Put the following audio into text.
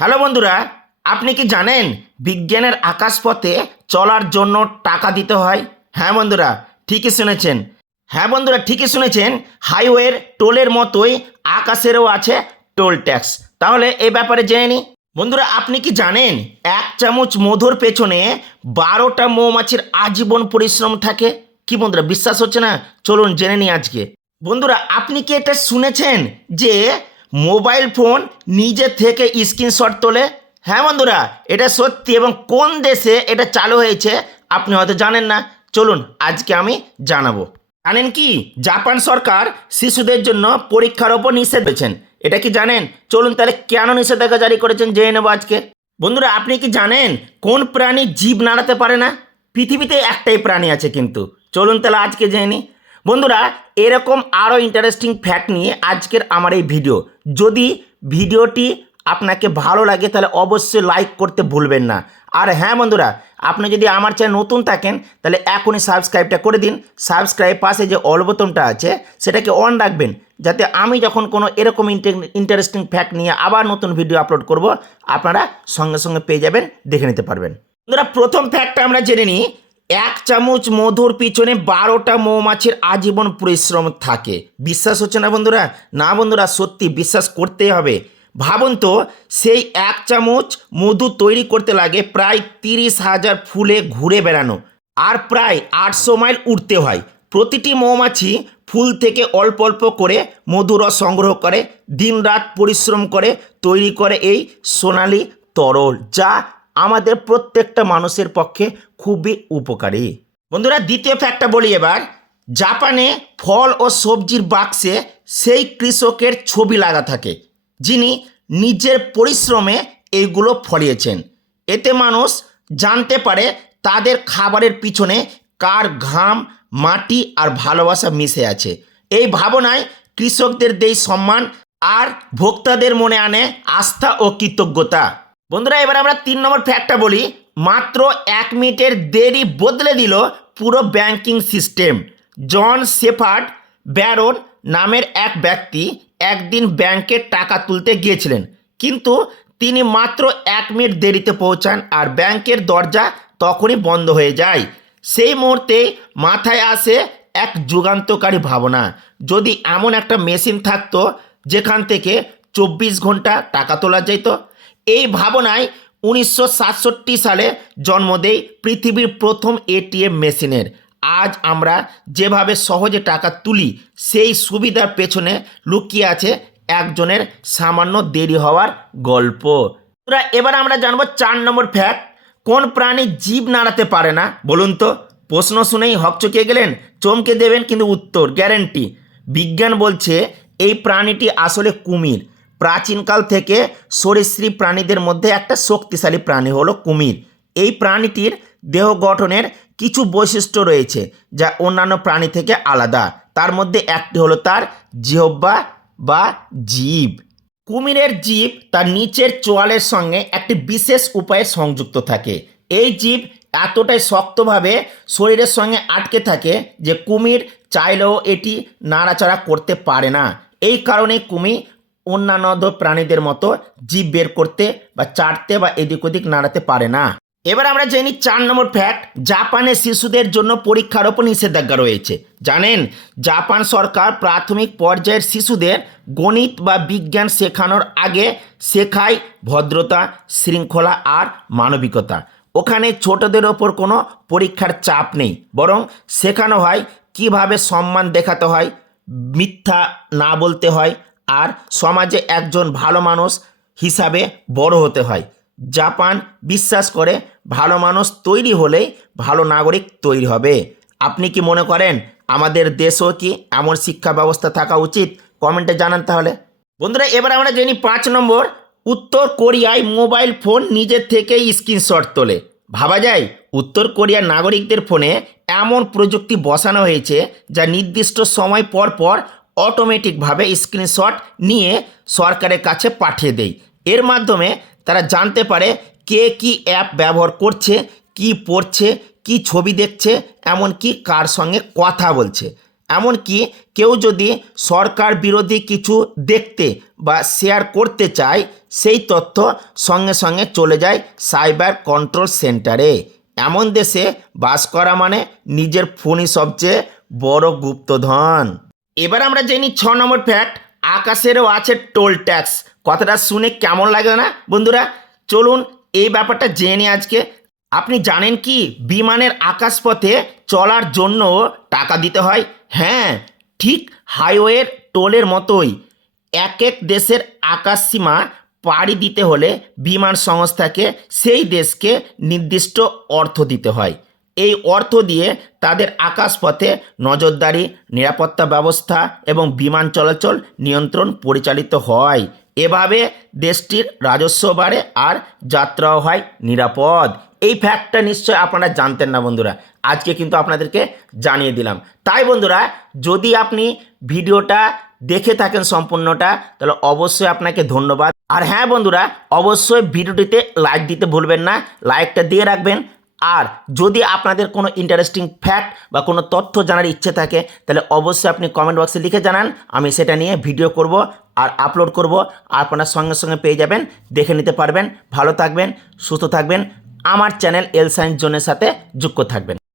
Hello বন্ধুরা, আপনি কি জানেন বিজ্ঞানের আকাশপথে চলার জন্য টাকা দিতে হয়? হ্যাঁ বন্ধুরা, ঠিকই শুনেছেন। হ্যাঁ বন্ধুরা, ঠিকই শুনেছেন, হাইওয়ের টোলের মতোই আকাশেরও আছে টোল ট্যাক্স। তাহলে এ ব্যাপারে জেনে নিই। বন্ধুরা, আপনি কি জানেন এক চামচ মধুর পেছনে বারোটা মৌমাছির আজীবন পরিশ্রম থাকে? কি বন্ধুরা, বিশ্বাস হচ্ছে না? চলুন জেনে নিই আজকে। বন্ধুরা, আপনি কি এটা শুনেছেন যে মোবাইল ফোন নিজে থেকে স্ক্রিনশট তোলে। হ্যাঁ বন্ধুরা, এটা সত্যি এবং কোন দেশে এটা চালু হয়েছে আপনি হয়তো জানেন না। চলুন, আজকে আমি জানাব। জানেন কি? জাপান সরকার শিশুদের জন্য পরীক্ষার ওপর নিষেধ করেছেন। এটা কি জানেন? চলুন তাহলে কেন নিষেধাজ্ঞা জারি করেছেন জেনে নেব আজকে। বন্ধুরা, আপনি কি জানেন কোন প্রাণী জীব নাড়াতে পারে না? পৃথিবীতে একটাই প্রাণী আছে কিন্তু। চলুন তাহলে আজকে জেনে নিই। বন্ধুরা, এরকম আরও ইন্টারেস্টিং ফ্যাক্ট নিয়ে আজকের আমার এই ভিডিও যদি ভিডিওটি আপনাকে ভালো লাগে, তাহলে অবশ্যই লাইক করতে ভুলবেন না। আর হ্যাঁ বন্ধুরা, আপনি যদি আমার চ্যানেল নতুন থাকেন, তাহলে এখনই সাবস্ক্রাইবটা করে দিন। সাবস্ক্রাইব পাশে যে অল বোতামটা আছে, সেটাকে অন রাখবেন। যাতে আমি যখন কোনো এরকম ইন্টারেস্টিং ফ্যাক্ট নিয়ে আবার নতুন ভিডিও আপলোড করব, আপনারা সঙ্গে সঙ্গে পেয়ে যাবেন, দেখে নিতে পারবেন। বন্ধুরা, প্রথম ফ্যাক্টটা আমরা জেনে নিই। এক চামচ মধুর পিছনে বারোটা মৌমাছির আজীবন পরিশ্রম থাকে। বিশ্বাস হচ্ছে না বন্ধুরা? না বন্ধুরা, সত্যি বিশ্বাস করতেই হবে। ভাবুন তো, সেই এক চামচ মধু তৈরি করতে লাগে প্রায় তিরিশ হাজার ফুলে ঘুরে বেড়ানো, আর প্রায় আটশো মাইল উঠতে হয়। প্রতিটি মৌমাছি ফুল থেকে অল্প অল্প করে মধুরস সংগ্রহ করে, দিনরাত পরিশ্রম করে, তৈরি করে এই সোনালি তরল, যা আমাদের প্রত্যেকটা মানুষের পক্ষে খুবই উপকারী। বন্ধুরা, দ্বিতীয় ফ্যাক্টটা বলি এবার। জাপানে ফল ও সবজির বাক্সে সেই কৃষকের ছবি লাগা থাকে, যিনি নিজের পরিশ্রমে এইগুলো ফলিয়েছেন। এতে মানুষ জানতে পারে তাদের খাবারের পিছনে কার ঘাম, মাটি আর ভালোবাসা মিশে আছে। এই ভাবনায় কৃষকদের দেই সম্মান আর ভোক্তাদের মনে আনে আস্থা ও কৃতজ্ঞতা। বন্ধুরা, এবার আমরা তিন নম্বর ফ্যাক্টটা বলি। মাত্র এক মিনিটের দেরি বদলে দিল পুরো banking system John Shepherd Barron নামের এক ব্যক্তি একদিন ব্যাংকে টাকা তুলতে গিয়েছিলেন। কিন্তু তিনি মাত্র এক মিনিট দেরিতে পৌঁছান আর ব্যাংকের দরজা তখনই বন্ধ হয়ে যায়। সেই মুহূর্তে মাথায় আসে এক যুগান্তকারী ভাবনা। যদি এমন একটা মেশিন থাকতো, যেখান থেকে চব্বিশ ঘণ্টা টাকা তোলা যেত এই ভাবনায় উনিশশো সাতষট্টি সালে জন্ম দেয় পৃথিবীর প্রথম এটিএম মেশিনের। আজ আমরা যেভাবে সহজে টাকা তুলি, সেই সুবিধার পেছনে লুকিয়ে আছে একজনের সামান্য দেরি হওয়ার গল্প। এবার আমরা জানব চার নম্বর ফ্যাক্ট, কোন প্রাণী জীব নাড়াতে পারে না? বলুন তো, প্রশ্ন শুনেই হকচকিয়ে গেলেন, চমকে দেবেন কিন্তু উত্তর, গ্যারেন্টি। বিজ্ঞান বলছে এই প্রাণীটি আসলে কুমির। প্রাচীনকাল থেকে সরীসৃপ প্রাণীদের মধ্যে একটা শক্তিশালী প্রাণী হলো কুমির। এই প্রাণীটির দেহ গঠনের কিছু বৈশিষ্ট্য রয়েছে যা অন্যান্য প্রাণী থেকে আলাদা। তার মধ্যে একটি হলো তার জিহ্বা বা জীব। কুমিরের জীব তার নিচের চোয়ালের সঙ্গে একটি বিশেষ উপায়ে সংযুক্ত থাকে। এই জীব এতটাই শক্তভাবে শরীরের সঙ্গে আটকে থাকে যে কুমির চাইলেও এটি নাড়াচাড়া করতে পারে না। এই কারণে কুমির অন্যান্য প্রাণীদের মতো জীব বের করতে বা চাটতে বা এদিক ওদিক নাড়াতে পারে না। এবার আমরা জানি চার নম্বর ফ্যাক্ট জাপানে শিশুদের জন্য পরীক্ষার ওপর নিষেধাজ্ঞা রয়েছে। জানেন, জাপান সরকার প্রাথমিক পর্যায়ের শিশুদের গণিত বা বিজ্ঞান শেখানোর আগে শেখায় ভদ্রতা, শৃঙ্খলা আর মানবিকতা। ওখানে ছোটদের ওপর কোনো পরীক্ষার চাপ নেই, বরং শেখানো হয় কীভাবে সম্মান দেখাতে হয়, মিথ্যা না বলতে হয় আর সমাজে একজন ভালো মানুষ হিসাবে বড় হতে হয়। জাপান বিশ্বাস করে ভালো মানুষ তৈরি হলেই ভালো নাগরিক তৈরি হবে। আপনি কি মনে করেন আমাদের দেশও কি এমন শিক্ষা ব্যবস্থা থাকা উচিত? কমেন্টে জানান তাহলে। বন্ধুরা, এবার আমরা জানি পাঁচ নম্বর, উত্তর কোরিয়ায় মোবাইল ফোন নিজের থেকেই স্ক্রিনশট তোলে। ভাবা যায়, উত্তর কোরিয়ার নাগরিকদের ফোনে এমন প্রযুক্তি বসানো হয়েছে যা নির্দিষ্ট সময় পর পর অটোমেটিকভাবে স্ক্রিনশট নিয়ে সরকারের কাছে পাঠিয়ে দেয় এর মাধ্যমে তারা জানতে পারে কে কি অ্যাপ ব্যবহার করছে, কি পড়ছে, কি ছবি দেখছে, এমনকি কার সঙ্গে কথা বলছে। এমনকি কেউ যদি সরকার বিরোধী কিছু দেখতে বা শেয়ার করতে চায়, সেই তথ্য সঙ্গে সঙ্গে চলে যায় সাইবার কন্ট্রোল সেন্টারে এমন দেশে বাস করা মানে নিজের ফোনই সবচেয়ে বড় গুপ্তধন। এবার আমরা জেনি ছ নম্বর ফ্যাক্ট, আকাশেরও আছে টোল ট্যাক্স। কথাটা শুনে কেমন লাগে না বন্ধুরা? চলুন এই ব্যাপারটা জেনে আজকে। আপনি জানেন কি, বিমানের আকাশপথে চলার জন্য টাকা দিতে হয়? হ্যাঁ ঠিক হাইওয়ের টোলের মতোই। এক এক দেশের আকাশসীমা পাড়ি দিতে হলে বিমান সংস্থাকে সেই দেশকে নির্দিষ্ট অর্থ দিতে হয়। এই অর্থ দিয়ে তাদের আকাশপথে নজরদারি, নিরাপত্তা ব্যবস্থা এবং বিমান চলাচল নিয়ন্ত্রণ পরিচালিত হয়। এভাবে দেশটির রাজস্ব বাড়ে আর যাত্রাও হয় নিরাপদ। এই ফ্যাক্টটা নিশ্চয় আপনারা জানতেন না বন্ধুরা। আজকে কিন্তু আপনাদেরকে জানিয়ে দিলাম। তাই বন্ধুরা, যদি আপনি ভিডিওটা দেখে থাকেন সম্পূর্ণটা, তাহলে অবশ্যই আপনাকে ধন্যবাদ। আর হ্যাঁ বন্ধুরা, অবশ্যই ভিডিওটিতে লাইক দিতে ভুলবেন না। লাইকটা দিয়ে রাখবেন। আর যদি আপনাদের কোনো ইন্টারেস্টিং ফ্যাক্ট বা কোনো তথ্য জানার ইচ্ছে থাকে, তাহলে অবশ্যই আপনি কমেন্ট বক্সে লিখে জানান, আমি সেটা নিয়ে ভিডিও করব আর আপলোড করব, আপনার সঙ্গে সঙ্গে পেয়ে যাবেন, দেখে নিতে পারবেন। ভালো থাকবেন, সুস্থ থাকবেন। আমার চ্যানেল এল সায়েন্স জোনের সাথে যুক্ত থাকবেন।